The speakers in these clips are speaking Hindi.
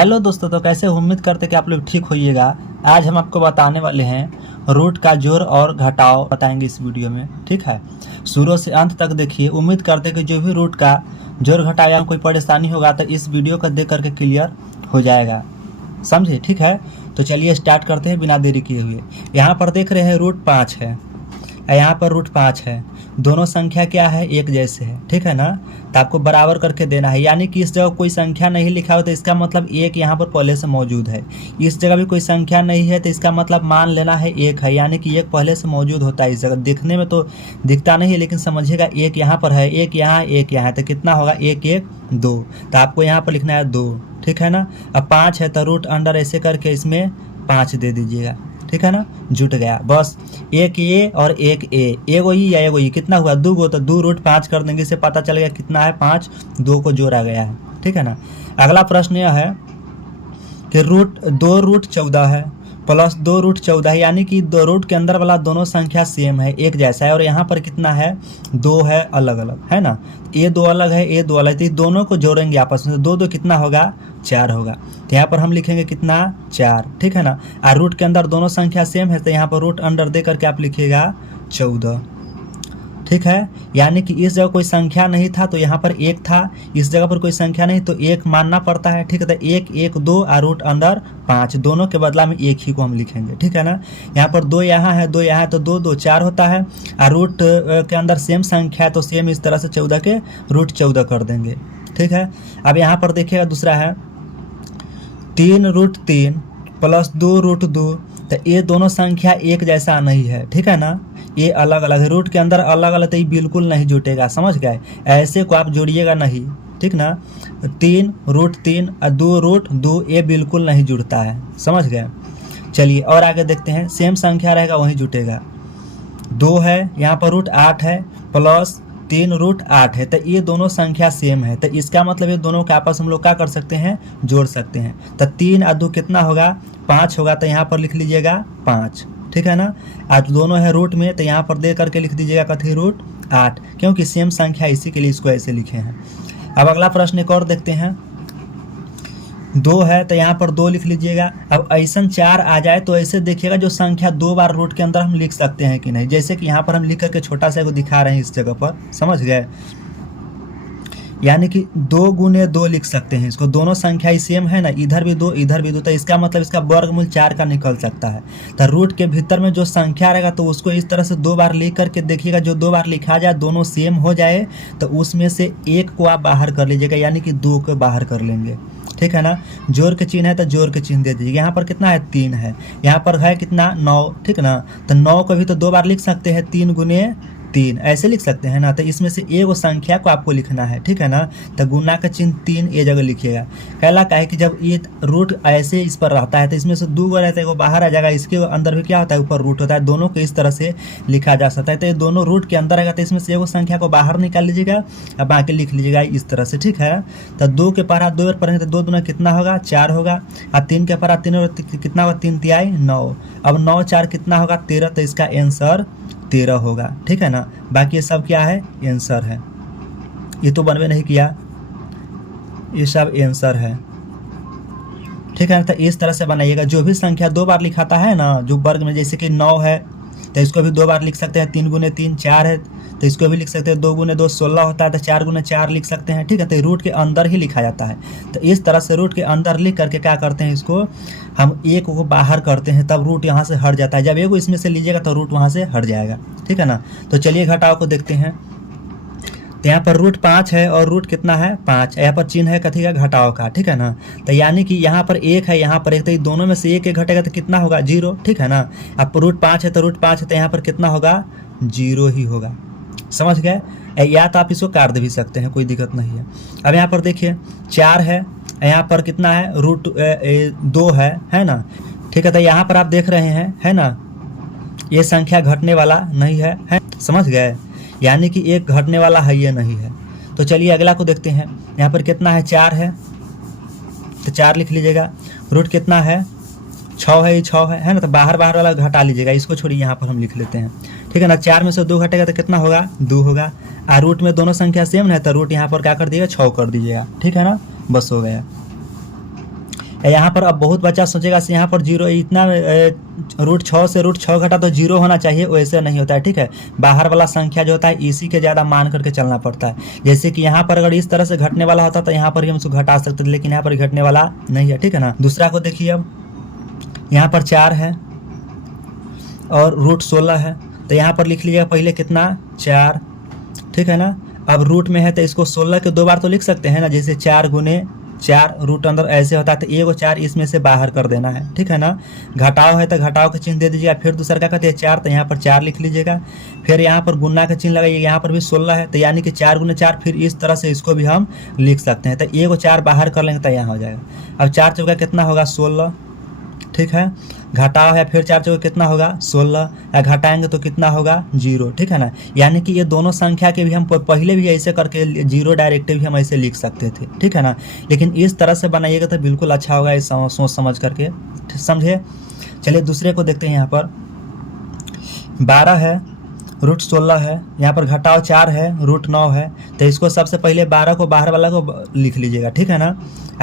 हेलो दोस्तों, तो कैसे उम्मीद करते कि आप लोग ठीक होइएगा। आज हम आपको बताने वाले हैं रूट का जोड़ और घटाव बताएंगे इस वीडियो में। ठीक है, शुरू से अंत तक देखिए। उम्मीद करते कि जो भी रूट का जोड़ घटाव या कोई परेशानी होगा तो इस वीडियो को देख करके क्लियर हो जाएगा, समझे। ठीक है, तो चलिए स्टार्ट करते हैं बिना देरी किए हुए। यहाँ पर देख रहे हैं रूट 5 है, यहाँ पर रूट 5 है। दोनों संख्या क्या है, एक जैसे है। ठीक है ना, तो आपको बराबर करके देना है। यानी कि इस जगह कोई संख्या नहीं लिखा हो तो इसका मतलब एक यहाँ पर पहले से मौजूद है। इस जगह भी कोई संख्या नहीं है तो इसका मतलब मान लेना है एक है, यानी कि एक पहले से मौजूद होता है। इस जगह दिखने में तो दिखता नहीं है, लेकिन समझिएगा एक यहाँ पर है, एक यहाँ, एक यहाँ, तो कितना होगा, एक एक दो। तो आपको यहाँ पर लिखना है 2। ठीक है ना। अब 5 है तो रूट अंडर ऐसे करके इसमें 5 दे दीजिएगा। ठीक है ना, जुट गया। बस एक ए और एक ए, एगो ई या एगो ई, कितना हुआ, 2 गो, तो 2 रूट 5 कर देंगे। इससे पता चल गया कितना है, 5, 2 को जोड़ा गया है। ठीक है ना। अगला प्रश्न यह है कि 2 रूट 14 है प्लस 2 रूट 14 है, यानी कि 2 रूट के अंदर वाला दोनों संख्या सेम है, एक जैसा है। और यहाँ पर कितना है, 2 है अलग अलग, है ना। ये 2 अलग है, ये 2 अलग, तो दोनों को जोड़ेंगे आपस में, 2 2 कितना होगा, 4 होगा। तो यहाँ पर हम लिखेंगे कितना, 4। ठीक है ना। और रूट के अंदर दोनों संख्या सेम है तो यहाँ पर रूट अंडर दे करके आप लिखिएगा 14। ठीक है, यानी कि इस जगह कोई संख्या नहीं था तो यहाँ पर एक था, इस जगह पर कोई संख्या नहीं तो एक मानना पड़ता है। ठीक है, तो 1 1 2 और रूट अंडर 5, दोनों के बदला में एक ही को हम लिखेंगे। ठीक है ना। यहाँ पर 2 यहाँ है, 2 यहाँ है, तो 2 2 4 होता है। और रूट के अंदर सेम संख्या है तो सेम इस तरह से 14 के रूट 14 कर देंगे। ठीक है। अब यहाँ पर देखिएगा दूसरा है 3 रूट 3 प्लस 2 रूट 2, तो ये दोनों संख्या एक जैसा नहीं है। ठीक है ना, ये अलग अलग है, रूट के अंदर अलग अलग, तो ये बिल्कुल नहीं जुटेगा, समझ गए। ऐसे को आप जोड़िएगा नहीं। ठीक ना, 3 रूट 3 और 2 रूट 2, ये बिल्कुल नहीं जुड़ता है, समझ गए। चलिए और आगे देखते हैं, सेम संख्या रहेगा वहीं जुटेगा। 2 है, यहाँ पर रूट 8 है प्लस 3 रूट 8 है, तो ये दोनों संख्या सेम है, तो इसका मतलब ये दोनों के आपस हम लोग क्या कर सकते हैं, जोड़ सकते हैं। तो 3 और 2 कितना होगा, 5 होगा, तो यहाँ पर लिख लीजिएगा 5। ठीक है ना। आज दोनों है रूट में तो यहाँ पर दे करके लिख दीजिएगा कथी, रूट 8, क्योंकि सेम संख्या, इसी के लिए इसको ऐसे लिखे हैं। अब अगला प्रश्न एक और देखते हैं। 2 है तो यहाँ पर 2 लिख लीजिएगा। अब ऐसा 4 आ जाए तो ऐसे देखिएगा जो संख्या 2 बार रूट के अंदर हम लिख सकते हैं कि नहीं, जैसे कि यहाँ पर हम लिख करके छोटा सा को दिखा रहे हैं इस जगह पर, समझ गए। यानी कि 2 गुने 2 लिख सकते हैं इसको, दोनों संख्या ही सेम है ना, इधर भी 2 इधर भी 2, तो इसका मतलब इसका वर्गमूल 4 का निकल सकता है। तो रूट के भीतर में जो संख्या रहेगा तो उसको इस तरह से 2 बार लिख करके देखिएगा, जो 2 बार लिखा जाए दोनों सेम हो जाए तो उसमें से एक को आप बाहर कर लीजिएगा, यानी कि 2 को बाहर कर लेंगे। ठीक है ना। जोड़ के चिन्ह है तो जोड़ के चिन्ह दे दीजिए। यहाँ पर कितना है, 3 है, यहाँ पर है कितना, 9। ठीक ना, तो 9 को भी तो 2 बार लिख सकते हैं, 3 गुने 3 ऐसे लिख सकते हैं ना। तो इसमें से एक संख्या को आपको लिखना है। ठीक है ना, तो गुना का चिन्ह 3 ये जगह लिखिएगा। कहला का है कि जब ये रूट ऐसे इस पर रहता है तो इसमें से 2 गो रहता है, वो बाहर आ जाएगा, इसके अंदर भी क्या होता है, ऊपर रूट होता है, दोनों को इस तरह से लिखा जा सकता है। तो ये दोनों रूट के अंदर रहेगा तो इसमें से एक संख्या को बाहर निकाल लीजिएगा और बाकी लिख लीजिएगा इस तरह से। ठीक है, तो 2 के पढ़ा 2 बार पढ़ेंगे तो 2 दूना कितना होगा, 4 होगा। और 3 के पढ़ा 3 कितना होगा, 3 तिहाई 9। अब 9 4 कितना होगा, 13, तो इसका आंसर 13 होगा। ठीक है ना, बाकी ये सब क्या है, आंसर है, ये तो बनवे नहीं किया, ये सब आंसर है। ठीक है ना, तो इस तरह से बनाइएगा। जो भी संख्या 2 बार लिखाता है ना, जो वर्ग में, जैसे कि 9 है तो इसको भी 2 बार लिख सकते हैं, 3 गुने 3 4 है तो इसको भी लिख सकते हैं, 2 गुने 2 16 होता है तो 4 गुने 4 लिख सकते हैं। ठीक है, तो रूट के अंदर ही लिखा जाता है। तो इस तरह से रूट के अंदर लिख करके क्या करते हैं, इसको हम एक को बाहर करते हैं, तब रूट यहाँ से हट जाता है। जब एक इसमें से लीजिएगा तो रूट वहाँ से हट जाएगा। ठीक है ना। तो चलिए घटाव को देखते हैं। तो यहाँ पर रूट 5 है और रूट कितना है, 5, यहाँ पर चिन्ह है कथी का, घटाव का। ठीक है ना, तो यानी कि यहाँ पर 1 है, यहाँ पर 1, तो दोनों में से एक घटेगा तो कितना होगा, 0। ठीक है ना। अब रूट 5 है तो रूट 5 है तो यहाँ पर कितना होगा, 0 ही होगा, समझ गए। या तो आप इसको काट भी सकते हैं, कोई दिक्कत नहीं है। अब यहाँ पर देखिए 4 है, यहाँ पर कितना है, रूट 2 है ना। ठीक है, तो यहाँ पर आप देख रहे हैं, है ना, ये संख्या घटने वाला नहीं है, समझ गए। यानी कि एक घटने वाला है, ये नहीं है। तो चलिए अगला को देखते हैं। यहाँ पर कितना है, 4 है तो 4 लिख लीजिएगा। रूट कितना है, 6 है, ये 6 है ना, तो बाहर बाहर वाला घटा लीजिएगा, इसको छोड़िए, यहाँ पर हम लिख लेते हैं। ठीक है ना, 4 में से 2 घटेगा तो कितना होगा, 2 होगा। और रूट में दोनों संख्या सेम है तो रूट यहाँ पर क्या कर दीजिएगा, 6 कर दीजिएगा। ठीक है ना, बस हो गया। यहाँ पर अब बहुत बच्चा सोचेगा से यहाँ पर जीरो इतना रूट 6 से रूट 6 घटा तो जीरो होना चाहिए, वैसे नहीं होता है। ठीक है, बाहर वाला संख्या जो होता है इसी के ज़्यादा मान करके चलना पड़ता है। जैसे कि यहाँ पर अगर इस तरह से घटने वाला होता तो यहाँ पर भी हम उसको घटा सकते थे, लेकिन यहाँ पर घटने वाला नहीं है। ठीक है ना। दूसरा को देखिए, अब यहाँ पर 4 है और रूट 16 है, तो यहाँ पर लिख लीजिएगा पहले कितना 4। ठीक है ना। अब रूट में है तो इसको 16 के 2 बार तो लिख सकते हैं ना, जैसे 4 गुने 4 रूट अंदर ऐसे होता है, तो एगो 4 इसमें से बाहर कर देना है। ठीक है ना। घटाव है तो घटाव का चिन्ह दे दीजिएगा, फिर दूसरा क्या कहते हैं 4, तो यहाँ पर 4 लिख लीजिएगा। फिर यहाँ पर गुना का चिन्ह लगाइए, यहाँ पर भी 16 है, तो यानी कि 4 गुने 4, फिर इस तरह से इसको भी हम लिख सकते हैं। तो एगो 4 बाहर कर लेंगे तो यहाँ हो जाएगा। अब 4 चौका कितना होगा 16। ठीक है, घटाव है, फिर 4 चौका कितना होगा 16, या घटाएंगे तो कितना होगा 0। ठीक है ना। यानी कि ये दोनों संख्या के भी हम पहले भी ऐसे करके 0 डायरेक्ट भी हम ऐसे लिख सकते थे। ठीक है ना। लेकिन इस तरह से बनाइएगा तो बिल्कुल अच्छा होगा, इस सोच समझ करके, समझे। चलिए दूसरे को देखते हैं। यहाँ पर 12 है, रूट 16 है, यहाँ पर घटाव 4 है, रूट 9 है, तो इसको सबसे पहले 12 को बाहर वाला को लिख लीजिएगा। ठीक है ना।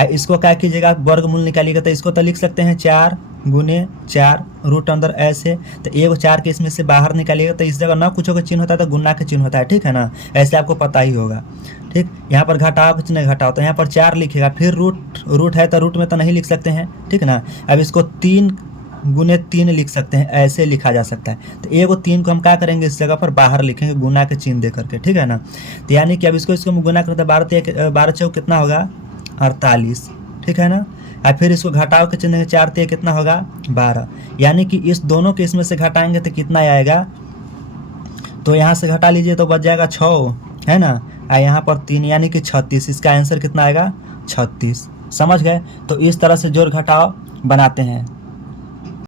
इसको क्या कीजिएगा वर्गमूल निकालिएगा, तो इसको तो लिख सकते हैं 4 गुने 4 रूट अंदर ऐसे, तो एगो 4 के इसमें से बाहर निकालिएगा, तो इस जगह ना कुछ का चिन्ह होता है तो गुना का चिन्ह होता है। ठीक है ना, ऐसे आपको पता ही होगा। ठीक, यहाँ पर घटाव का चिन्ह घटाव, तो यहाँ पर 4 लिखिएगा, फिर रूट है तो रूट में तो नहीं लिख सकते हैं। ठीक है ना। अब इसको 3 गुने 3 लिख सकते हैं, ऐसे लिखा जा सकता है। तो एगो 3 को हम क्या करेंगे इस जगह पर बाहर लिखेंगे गुना के चिन्ह दे करके। ठीक है ना। तो यानी कि अब इसको गुना करते 12 चौक कितना होगा 48। ठीक है ना। और फिर इसको घटाव के चिन्ह 4 कितना होगा 12, यानी कि इस दोनों के इसमें से घटाएंगे तो कितना आएगा, तो यहाँ से घटा लीजिए तो बच जाएगा 6, है ना। और यहाँ पर 3 यानी कि 36। इसका आंसर कितना आएगा 36। समझ गए। तो इस तरह से जोड़ घटाव बनाते हैं।